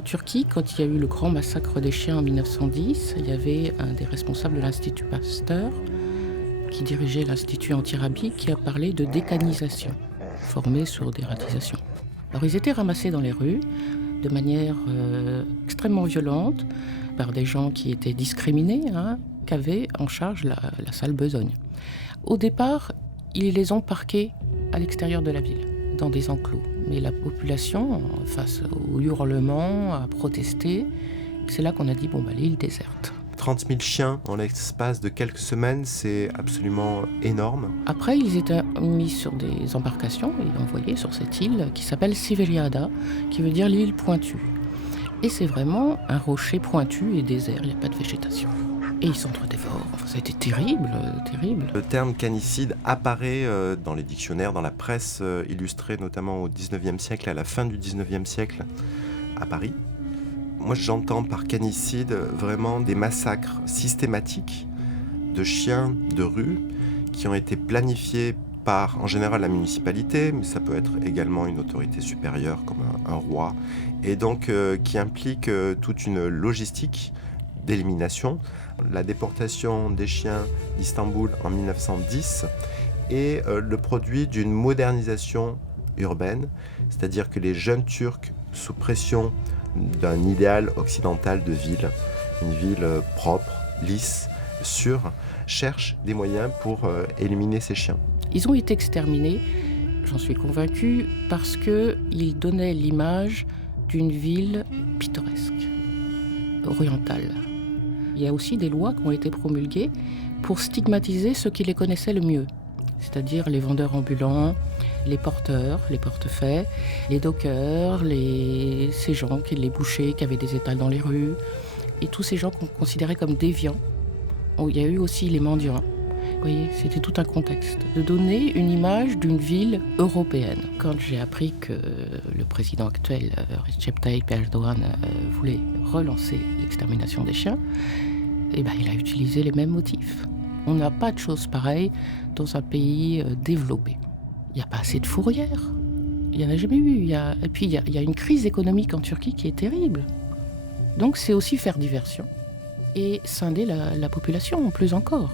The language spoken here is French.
En Turquie, quand il y a eu le grand massacre des chiens en 1910, il y avait un des responsables de l'Institut Pasteur, qui dirigeait l'Institut anti-rabbie, qui a parlé de décanisation, formée sur dératisation. Alors ils étaient ramassés dans les rues de manière extrêmement violente par des gens qui étaient discriminés, qui avaient en charge la sale besogne. Au départ, ils les ont parqués à l'extérieur de la ville, dans des enclos. Mais la population, face aux hurlements, a protesté. C'est là qu'on a dit, l'île déserte. 30 000 chiens en l'espace de quelques semaines, c'est absolument énorme. Après, ils étaient mis sur des embarcations et envoyés sur cette île qui s'appelle Siveriada, qui veut dire l'île pointue. Et c'est vraiment un rocher pointu et désert, il n'y a pas de végétation. Et ils s'entre-dévorent. Ça a été terrible, terrible. Le terme canicide apparaît dans les dictionnaires, dans la presse illustrée, notamment au 19e siècle, à la fin du 19e siècle, à Paris. Moi, j'entends par canicide vraiment des massacres systématiques de chiens de rue qui ont été planifiés par, en général, la municipalité, mais ça peut être également une autorité supérieure comme un roi, et donc qui implique toute une logistique d'élimination. La déportation des chiens d'Istanbul en 1910 est le produit d'une modernisation urbaine, c'est-à-dire que les jeunes Turcs, sous pression d'un idéal occidental de ville, une ville propre, lisse, sûre, cherchent des moyens pour éliminer ces chiens. Ils ont été exterminés, j'en suis convaincue, parce qu'ils donnaient l'image d'une ville pittoresque, orientale. Il y a aussi des lois qui ont été promulguées pour stigmatiser ceux qui les connaissaient le mieux, c'est-à-dire les vendeurs ambulants, les porteurs, les portefaix, les dockers, ces gens, les bouchers qui avaient des étals dans les rues, et tous ces gens qu'on considérait comme déviants. Il y a eu aussi les mendiants. Vous voyez, c'était tout un contexte, de donner une image d'une ville européenne. Quand j'ai appris que le président actuel, Recep Tayyip Erdogan, voulait relancer l'extermination des chiens, il a utilisé les mêmes motifs. On n'a pas de choses pareilles dans un pays développé. Il n'y a pas assez de fourrières. Il n'y en a jamais eu. Et puis il y a une crise économique en Turquie qui est terrible. Donc c'est aussi faire diversion et scinder la population, plus encore.